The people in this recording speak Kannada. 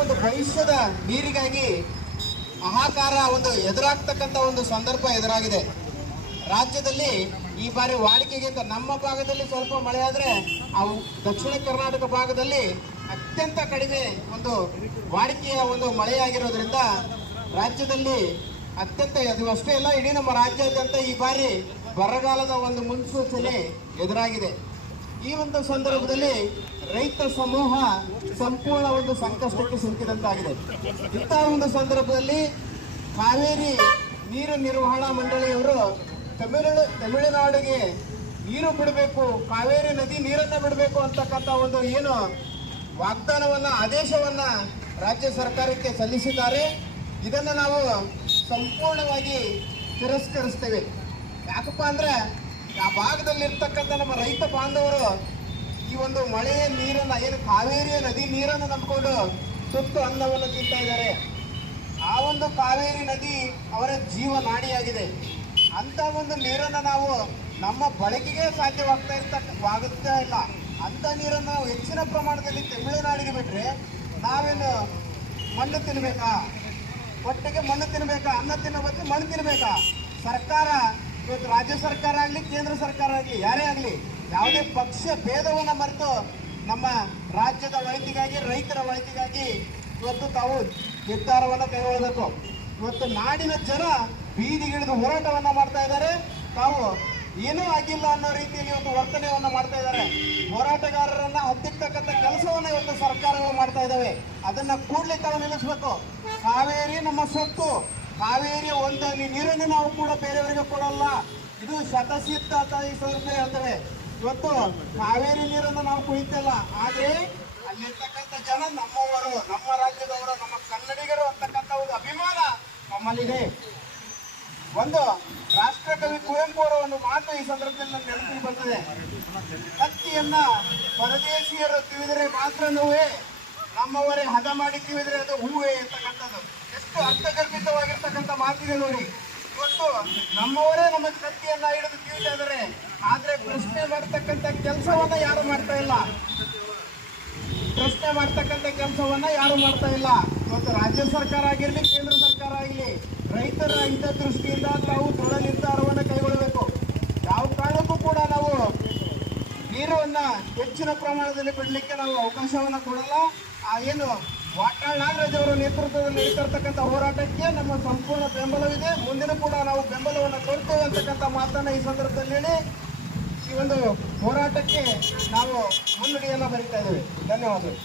ಒಂದು ಭವಿಷ್ಯದ ನೀರಿಗಾಗಿ ಹಾಹಾಕಾರ ಒಂದು ಎದುರಾಗ್ತಕ್ಕಂಥ ಒಂದು ಸಂದರ್ಭ ಎದುರಾಗಿದೆ. ರಾಜ್ಯದಲ್ಲಿ ಈ ಬಾರಿ ವಾಡಿಕೆಗಿಂತ ನಮ್ಮ ಭಾಗದಲ್ಲಿ ಸ್ವಲ್ಪ ಮಳೆ ಆದರೆ ಅವು ದಕ್ಷಿಣ ಕರ್ನಾಟಕ ಭಾಗದಲ್ಲಿ ಅತ್ಯಂತ ಕಡಿಮೆ ಒಂದು ವಾಡಿಕೆಯ ಒಂದು ಮಳೆಯಾಗಿರೋದ್ರಿಂದ ರಾಜ್ಯದಲ್ಲಿ ಅತ್ಯಂತ ಅದು ಅಷ್ಟೇ ಇಲ್ಲ, ಇಡೀ ನಮ್ಮ ರಾಜ್ಯಾದ್ಯಂತ ಈ ಬಾರಿ ಬರಗಾಲದ ಒಂದು ಮುನ್ಸೂಚನೆ ಎದುರಾಗಿದೆ. ಈ ಒಂದು ಸಂದರ್ಭದಲ್ಲಿ ರೈತ ಸಮೂಹ ಸಂಪೂರ್ಣ ಒಂದು ಸಂಕಷ್ಟಕ್ಕೆ ಸಿಲುಕಿದಂತಾಗಿದೆ. ಇಂತಹ ಒಂದು ಸಂದರ್ಭದಲ್ಲಿ ಕಾವೇರಿ ನೀರು ನಿರ್ವಹಣಾ ಮಂಡಳಿಯವರು ತಮಿಳುನಾಡಿಗೆ ನೀರು ಬಿಡಬೇಕು, ಕಾವೇರಿ ನದಿ ನೀರನ್ನು ಬಿಡಬೇಕು ಅಂತಕ್ಕಂಥ ಒಂದು ಏನು ವಾಗ್ದಾನವನ್ನ ಆದೇಶವನ್ನ ರಾಜ್ಯ ಸರ್ಕಾರಕ್ಕೆ ಸಲ್ಲಿಸಿದ್ದಾರೆ. ಇದನ್ನು ನಾವು ಸಂಪೂರ್ಣವಾಗಿ ತಿರಸ್ಕರಿಸ್ತೇವೆ. ಯಾಕಪ್ಪ ಅಂದ್ರೆ ಆ ಭಾಗದಲ್ಲಿರ್ತಕ್ಕಂಥ ನಮ್ಮ ರೈತ ಬಾಂಧವರು ಈ ಒಂದು ಮಳೆಯ ನೀರನ್ನ ಏನು ಕಾವೇರಿಯ ನದಿ ನೀರನ್ನು ನಂಬಿಕೊಂಡು ತುತ್ತು ಅನ್ನವನ್ನು ತಿಂತಾ ಇದ್ದಾರೆ. ಆ ಒಂದು ಕಾವೇರಿ ನದಿ ಅವರ ಜೀವನಾಡಿಯಾಗಿದೆ. ಅಂತ ಒಂದು ನೀರನ್ನು ನಾವು ನಮ್ಮ ಬಳಕೆಗೆ ಸಾಧ್ಯವಾಗ್ತಾ ಇಲ್ಲ. ಅಂತ ನೀರನ್ನು ನಾವು ಹೆಚ್ಚಿನ ಪ್ರಮಾಣದಲ್ಲಿ ತಮಿಳುನಾಡಿಗೆ ಬಿಟ್ಟರೆ ನಾವೇನು ಮಣ್ಣು ತಿನ್ನಬೇಕಾ? ಒಟ್ಟಿಗೆ ಮಣ್ಣು ತಿನ್ನಬೇಕಾ? ಅನ್ನ ತಿನ್ನೋ ಬದಲು ಮಣ್ಣು ತಿನ್ನಬೇಕಾ? ಸರ್ಕಾರ ಇವತ್ತು ರಾಜ್ಯ ಸರ್ಕಾರ ಆಗಲಿ ಕೇಂದ್ರ ಸರ್ಕಾರ ಆಗಲಿ ಯಾರೇ ಆಗಲಿ ಯಾವುದೇ ಪಕ್ಷ ಭೇದವನ್ನು ಮರೆತು ನಮ್ಮ ರಾಜ್ಯದ ಒಳಿತಿಗಾಗಿ ರೈತರ ಒಳಿತಿಗಾಗಿ ಇವತ್ತು ತಾವು ನಿರ್ಧಾರವನ್ನು ಕೈಗೊಳ್ಳಬೇಕು. ಇವತ್ತು ನಾಡಿನ ಜನ ಬೀದಿಗಿಳಿದು ಹೋರಾಟವನ್ನ ಮಾಡ್ತಾ ಇದ್ದಾರೆ. ತಾವು ಏನೂ ಆಗಿಲ್ಲ ಅನ್ನೋ ರೀತಿಯಲ್ಲಿ ಒಂದು ವರ್ತನೆಯನ್ನ ಮಾಡ್ತಾ ಇದ್ದಾರೆ. ಹೋರಾಟಗಾರರನ್ನ ಹತ್ತಿರ್ತಕ್ಕಂಥ ಕೆಲಸವನ್ನ ಇವತ್ತು ಸರ್ಕಾರಗಳು ಮಾಡ್ತಾ ಇದ್ದಾವೆ. ಅದನ್ನ ಕೂಡಲೇ ತಾವು ನಿಲ್ಲಿಸಬೇಕು. ಕಾವೇರಿ ನಮ್ಮ ಸ್ವತ್ತು. ಕಾವೇರಿಯ ಒಂದು ನೀರನ್ನು ನಾವು ಕೂಡ ಬೇರೆಯವರಿಗೆ ಕೊಡಲ್ಲ. ಇದು ಶತಸಿದ್ಧ ಅಂತ ಈ ಸಂದರ್ಭದಲ್ಲಿ ಹೇಳ್ತೇವೆ. ಇವತ್ತು ಕಾವೇರಿ ನೀರನ್ನು ನಾವು ಕುಡಿತಿಲ್ಲ, ಆದ್ರೆ ಅಲ್ಲಿರ್ತಕ್ಕಂಥ ಜನ ನಮ್ಮವರು, ನಮ್ಮ ರಾಜ್ಯದವರು, ನಮ್ಮ ಕನ್ನಡಿಗರು ಅಂತಕ್ಕಂಥ ಒಂದು ಅಭಿಮಾನ ನಮ್ಮಲ್ಲಿದೆ. ಒಂದು ರಾಷ್ಟ್ರಕವಿ ಕುವೆಂಪು ಅವರ ಒಂದು ಮಾತು ಈ ಸಂದರ್ಭದಲ್ಲಿ ನನ್ನ ನೆನಪಿಗೆ ಬರ್ತದೆ. ಹತ್ತಿಯನ್ನ ಪರದೇಶಿಯರು ತಿವಿದರೆ ಮಾತ್ರ ನೋವೇ, ನಮ್ಮವರೇ ಹದ ಮಾಡಿ ತಿವಿದರೆ ಅದು ಹೂವೇ ಅಂತಕ್ಕಂಥದ್ದು. ಎಷ್ಟು ಅರ್ಥಗರ್ಭಿತವಾಗಿರ್ತಕ್ಕಂಥ ಮಾತಿದೆ ನೋಡಿ. ಇವತ್ತು ನಮ್ಮವರೇ ನಮ್ಮ ಕತ್ತಿಯನ್ನ ಹಿಡಿದು ತಿವಿತಾ ಇದ್ದಾರೆ, ಆದ್ರೆ ಪ್ರಶ್ನೆ ಮಾಡ್ತಕ್ಕಂಥ ಕೆಲಸವನ್ನ ಯಾರು ಮಾಡ್ತಾ ಇಲ್ಲ. ಪ್ರಶ್ನೆ ಮಾಡ್ತಕ್ಕಂಥ ಕೆಲಸವನ್ನ ಯಾರು ಮಾಡ್ತಾ ಇಲ್ಲ. ಇವತ್ತು ರಾಜ್ಯ ಸರ್ಕಾರ ಆಗಿರ್ಲಿ ಕೇಂದ್ರ ಸರ್ಕಾರ ಆಗಲಿ ರೈತರ ಹಿತದೃಷ್ಟಿಯಿಂದ ತಾವು ದೃಢ ನಿರ್ಧಾರವನ್ನು ಕೈಗೊಳ್ಳಬೇಕು. ಯಾವ ಕಾರಣಕ್ಕೂ ಕೂಡ ನಾವು ನೀರನ್ನ ಹೆಚ್ಚಿನ ಪ್ರಮಾಣದಲ್ಲಿ ಬಿಡಲಿಕ್ಕೆ ನಾವು ಅವಕಾಶವನ್ನ ಕೊಡಲ್ಲ. ಆ ಏನು ವಾಟಾಳ್ ನಾಗರಾಜ್ ಅವರ ನೇತೃತ್ವದಲ್ಲಿ ನಡೀತಿರ್ತಕ್ಕಂಥ ಹೋರಾಟಕ್ಕೆ ನಮ್ಮ ಸಂಪೂರ್ಣ ಬೆಂಬಲವಿದೆ. ಮುಂದಿನ ಕೂಡ ನಾವು ಬೆಂಬಲವನ್ನು ಕೊಡ್ತೇವೆ ಅಂತಕ್ಕಂಥ ಮಾತನ್ನ ಈ ಸಂದರ್ಭದಲ್ಲಿ ಹೇಳಿ ಈ ಒಂದು ಹೋರಾಟಕ್ಕೆ ನಾವು ಮುನ್ನುಡಿಯನ್ನು ಬರೀತಾ ಇದ್ದೇವೆ. ಧನ್ಯವಾದಗಳು.